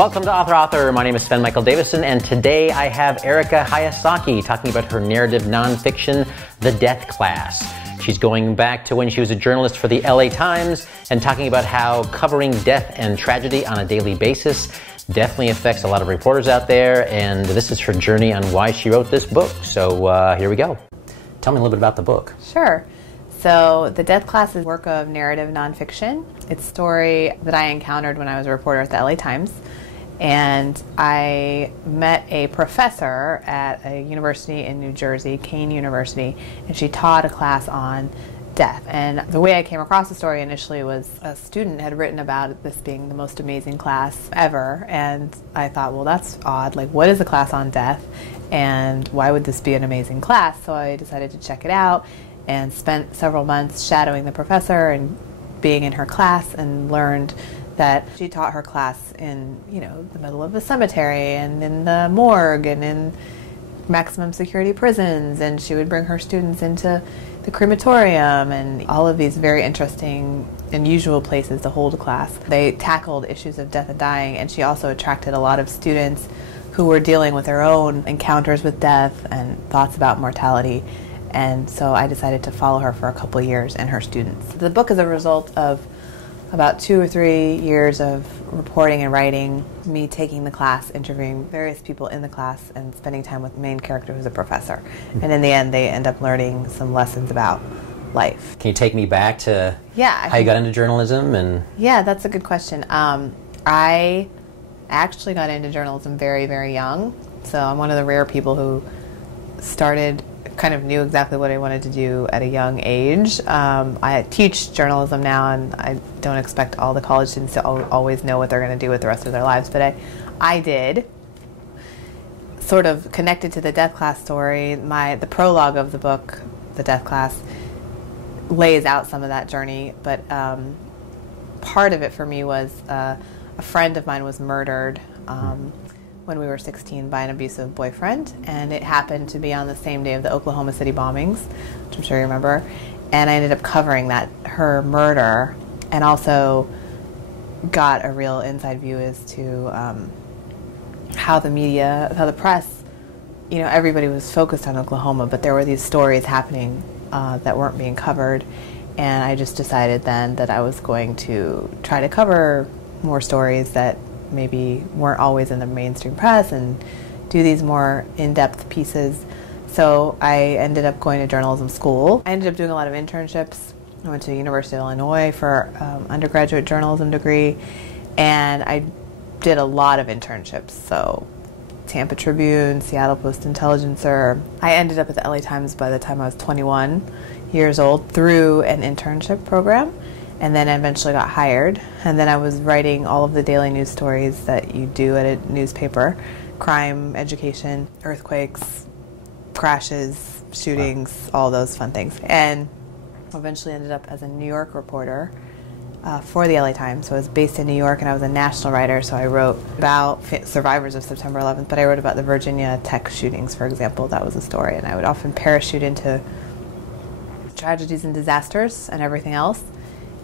Welcome to Author. My name is Sven Davison, and today I have Erika Hayasaki talking about her narrative nonfiction, The Death Class. She's going back to when she was a journalist for the LA Times and talking about how covering death and tragedy on a daily basis definitely affects a lot of reporters out there, and this is her journey on why she wrote this book. So here we go. Tell me a little bit about the book. Sure. So The Death Class is a work of narrative nonfiction. It's a story that I encountered when I was a reporter at the LA Times. And I met a professor at a university in New Jersey, Kane University, and she taught a class on death. And the way I came across the story initially was a student had written about this being the most amazing class ever. And I thought, well, that's odd. Like, what is a class on death? And why would this be an amazing class? So I decided to check it out and spent several months shadowing the professor and being in her class, and learned that she taught her class in, the middle of a cemetery and in the morgue and in maximum security prisons, and she would bring her students into the crematorium and all of these very interesting, unusual places to hold a class. They tackled issues of death and dying, and she also attracted a lot of students who were dealing with their own encounters with death and thoughts about mortality. And so I decided to follow her for a couple years and her students. The book is a result of about 2 or 3 years of reporting and writing, me taking the class, interviewing various people in the class, and spending time with the main character who's a professor. And in the end, they end up learning some lessons about life. Can you take me back to how you got into journalism? Yeah, that's a good question. I actually got into journalism very, very young. So I'm one of the rare people who kind of knew exactly what I wanted to do at a young age. I teach journalism now, and I don't expect all the college students to always know what they're going to do with the rest of their lives, but I did. Sort of connected to the Death Class story, the prologue of the book, The Death Class, lays out some of that journey, but part of it for me was a friend of mine was murdered when we were 16 by an abusive boyfriend, and it happened to be on the same day of the Oklahoma City bombings, which I'm sure you remember, and I ended up covering her murder, and also got a real inside view as to how the press, everybody was focused on Oklahoma, but there were these stories happening that weren't being covered, and I just decided then that I was going to try to cover more stories that maybe weren't always in the mainstream press and do these more in-depth pieces. So I ended up going to journalism school. I ended up doing a lot of internships. I went to the University of Illinois for undergraduate journalism degree, and I did a lot of internships. So Tampa Tribune, Seattle Post-Intelligencer. I ended up at the LA Times by the time I was 21 years old through an internship program, and then eventually got hired. And then I was writing all of the daily news stories that you do at a newspaper: crime, education, earthquakes, crashes, shootings, all those fun things. And eventually ended up as a New York reporter for the LA Times. So I was based in New York, and I was a national writer, so I wrote about survivors of September 11th, but I wrote about the Virginia Tech shootings, for example. That was a story, and I would often parachute into tragedies and disasters and everything else.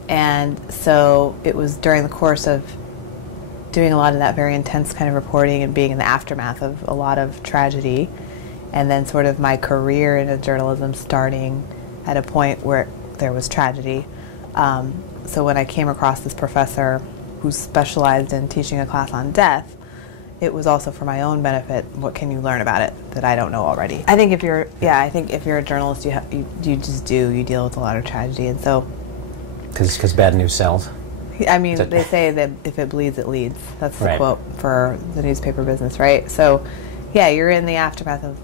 And so it was during the course of doing a lot of that very intense kind of reporting and being in the aftermath of a lot of tragedy, and then sort of my career in journalism starting at a point where there was tragedy. So when I came across this professor who specialized in teaching a class on death, it was also for my own benefit. What can you learn about it that I don't know already? I think if you're a journalist, you deal with a lot of tragedy, and so. Because bad news sells. I mean, they say that if it bleeds, it leads. That's the quote for the newspaper business, right? So, yeah, you're in the aftermath of,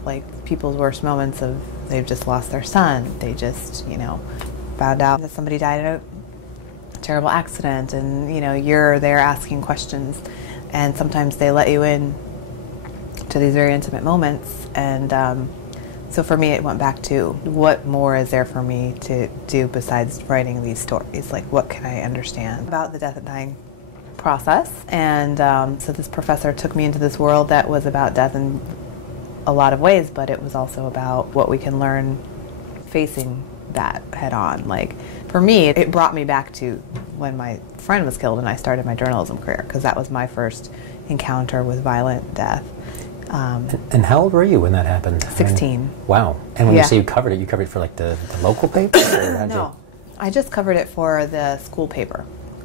people's worst moments of they've just lost their son. They just, found out that somebody died in a terrible accident, and, you're there asking questions. And sometimes they let you in to these very intimate moments. And so for me, it went back to what more is there for me to do besides writing these stories? Like, what can I understand about the death and dying process? And so this professor took me into this world that was about death in a lot of ways, but it was also about what we can learn facing that head on. Like, for me, it brought me back to when my friend was killed and I started my journalism career, because that was my first encounter with violent death. And how old were you when that happened? 16. I mean, wow. And when you say you covered it for like the local paper? Or No, I just covered it for the school paper.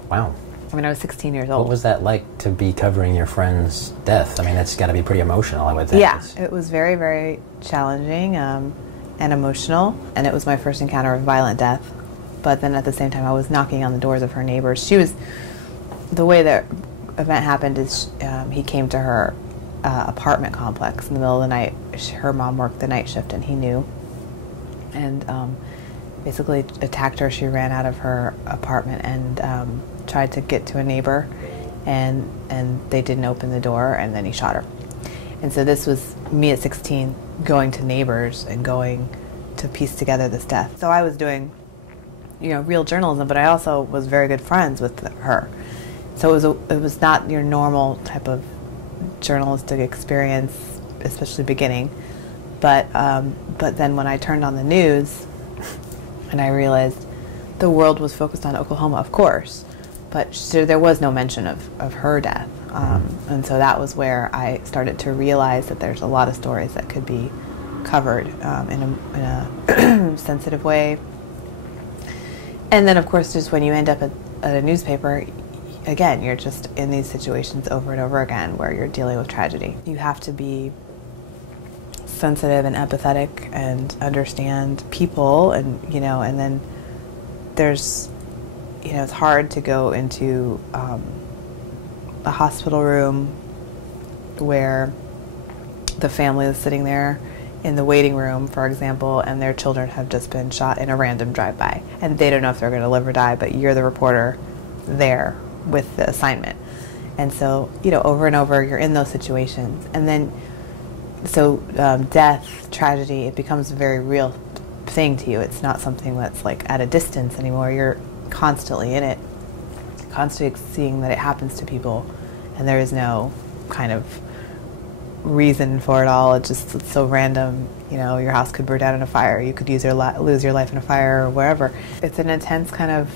Wow. I mean, I was 16 years old. What was that like to be covering your friend's death? I mean, that's got to be pretty emotional, I would think. Yeah, it was very, very challenging and emotional, and it was my first encounter with violent death. But then at the same time, I was knocking on the doors of her neighbors. The way the event happened is he came to her apartment complex in the middle of the night. Her mom worked the night shift, and he knew. And basically attacked her. She ran out of her apartment and tried to get to a neighbor, and they didn't open the door, and then he shot her. And so this was me at 16 going to neighbors and going to piece together this death. So I was doing, real journalism, but I also was very good friends with her. So it was not your normal type of journalistic experience, especially beginning. But then when I turned on the news and I realized the world was focused on Oklahoma, of course, but there was no mention of her death. And so that was where I started to realize that there's a lot of stories that could be covered in a sensitive way. And then, of course, just when you end up at a newspaper, again, you're just in these situations over and over again where you're dealing with tragedy. You have to be sensitive and empathetic and understand people, and and then there's it's hard to go into a hospital room where the family is sitting there in the waiting room, for example, and their children have just been shot in a random drive-by, and they don't know if they're going to live or die, but you're the reporter there with the assignment. And so over and over you're in those situations, and then death, tragedy, it becomes a very real thing to you. It's not something that's like at a distance anymore. You're constantly in it, constantly seeing that it happens to people, and there is no kind of reason for it all. It's so random. Your house could burn down in a fire. You could lose your life in a fire or wherever. It's an intense kind of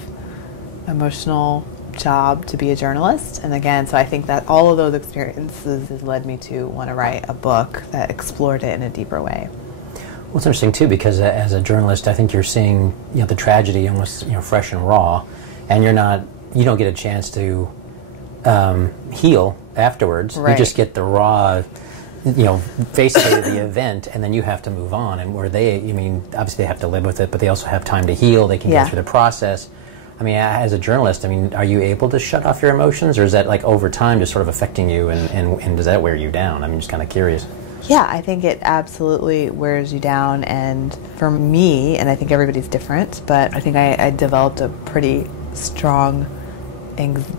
emotional job to be a journalist. And again, so I think that all of those experiences has led me to want to write a book that explored it in a deeper way. Well, it's interesting too, because as a journalist, I think you're seeing the tragedy almost fresh and raw, and you don't get a chance to heal afterwards. Right. You just get the raw, basically the event, and then you have to move on. And where obviously they have to live with it, but they also have time to heal. They can go through the process. I mean, as a journalist, are you able to shut off your emotions, or is that like over time just sort of affecting you, and does that wear you down? I'm just kind of curious. Yeah, I think it absolutely wears you down, and for me, and I think everybody's different, but I think I developed a pretty strong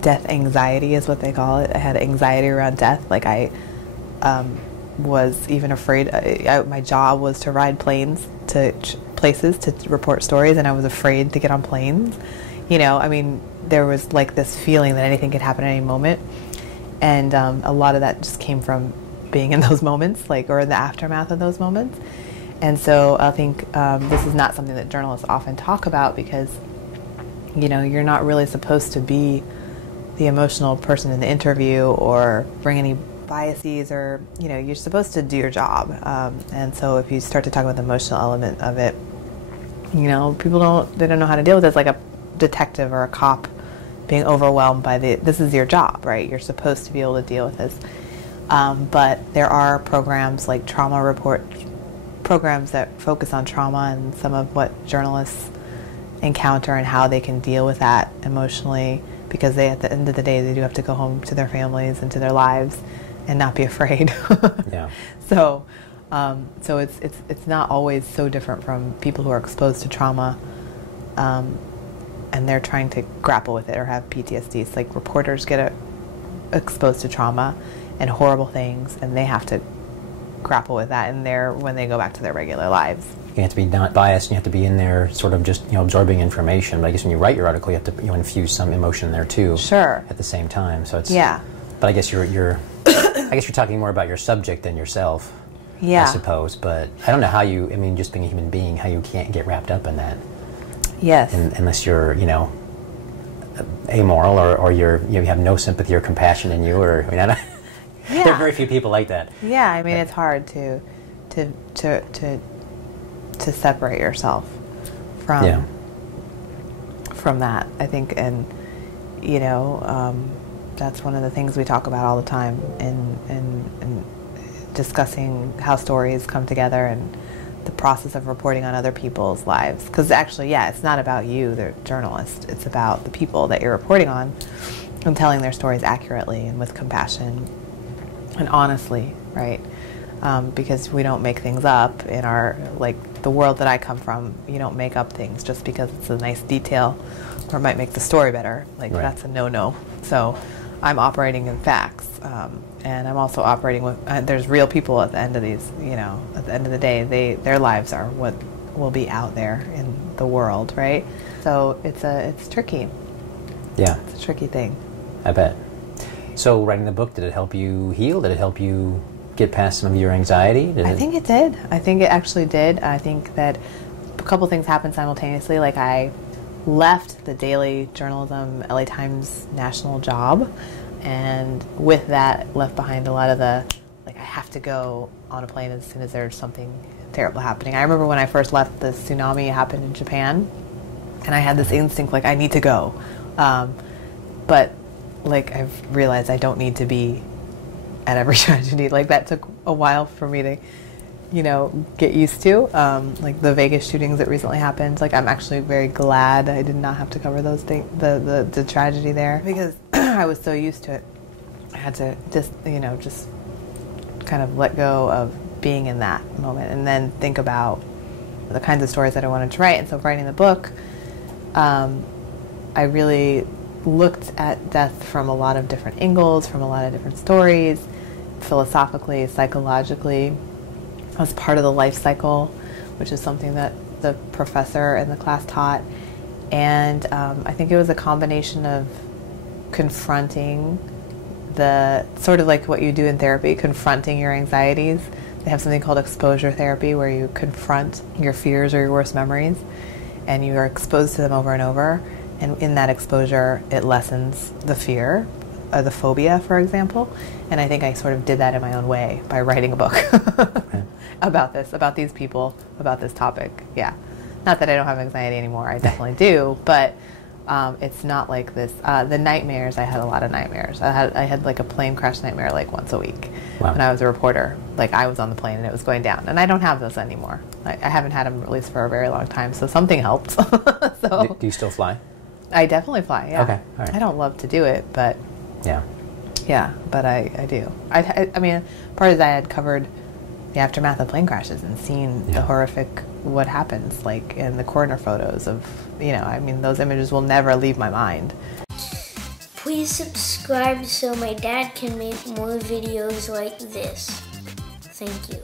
death anxiety is what they call it. I had anxiety around death. Like I was even afraid. My job was to ride planes to places to report stories, and I was afraid to get on planes. There was like this feeling that anything could happen at any moment, and a lot of that just came from being in those moments, or in the aftermath of those moments. And so I think this is not something that journalists often talk about, because you're not really supposed to be the emotional person in the interview or bring any biases, or you're supposed to do your job. And so if you start to talk about the emotional element of it, people don't know how to deal with it. It's like a detective or a cop being overwhelmed by this is your job, right? You're supposed to be able to deal with this. But there are programs like trauma report programs that focus on trauma and some of what journalists encounter and how they can deal with that emotionally, because at the end of the day, they do have to go home to their families and to their lives and not be afraid. Yeah. So it's not always so different from people who are exposed to trauma, and they're trying to grapple with it or have PTSD. It's like reporters get exposed to trauma and horrible things, and they have to grapple with that when they go back to their regular lives. You have to be not biased, and you have to be in there sort of just absorbing information. But I guess when you write your article, you have to infuse some emotion in there too. Sure. At the same time, so it's yeah. But I guess you're talking more about your subject than yourself. Yeah. I suppose, but I don't know how just being a human being, how you can't get wrapped up in that. Yes. Unless you're amoral, or you have no sympathy or compassion in you, or Yeah. There are very few people like that. Yeah, I mean, it's hard to separate yourself from that, I think, and you know, that's one of the things we talk about all the time in discussing how stories come together and the process of reporting on other people's lives. Because actually, yeah, it's not about you, the journalist. It's about the people that you're reporting on and telling their stories accurately and with compassion and honestly, right? Because we don't make things up in our, like, the world that I come from. You don't make up things just because it's a nice detail or it might make the story better. Like, that's a no-no. So I'm operating in facts. And I'm also operating with, there's real people at the end of these, you know, at the end of the day, their lives are what will be out there in the world, right? So it's tricky. Yeah. It's a tricky thing. I bet. So writing the book, did it help you heal? Did it help you get past some of your anxiety? I think it did. I think it actually did. I think that a couple things happened simultaneously. Like, I left the daily journalism LA Times national job, and with that left behind a lot of the, like, I have to go on a plane as soon as there's something terrible happening. I remember when I first left, the tsunami happened in Japan, and I had this instinct, like, I need to go. But, like, I've realized I don't need to be at every tragedy. Like, that took a while for me to, you know, get used to. Like the Vegas shootings that recently happened, like, I'm actually very glad I did not have to cover those things, the tragedy there, because I was so used to it. I had to just, you know, just kind of let go of being in that moment and then think about the kinds of stories that I wanted to write. And so writing the book, I really looked at death from a lot of different angles, from a lot of different stories, philosophically, psychologically, as part of the life cycle, which is something that the professor in the class taught. And I think it was a combination of confronting the, sort of like what you do in therapy, confronting your anxieties. They have something called exposure therapy, where you confront your fears or your worst memories, and you are exposed to them over and over. And in that exposure, it lessens the fear, the phobia, for example. And I think I sort of did that in my own way by writing a book about this, about these people, about this topic. Yeah. Not that I don't have anxiety anymore. I definitely do. But it's not like this. The nightmares, I had a lot of nightmares. I had like a plane crash nightmare like once a week. Wow. When I was a reporter. Like, I was on the plane and it was going down. And I don't have those anymore. I haven't had them at least for a very long time. So something helped. So, do you still fly? I definitely fly, yeah. Okay, all right. I don't love to do it, but yeah, but I do. I mean, part of that, I had covered the aftermath of plane crashes and seen the horrific, what happens, like in the coroner photos of, you know, I mean, those images will never leave my mind. Please subscribe so my dad can make more videos like this. Thank you.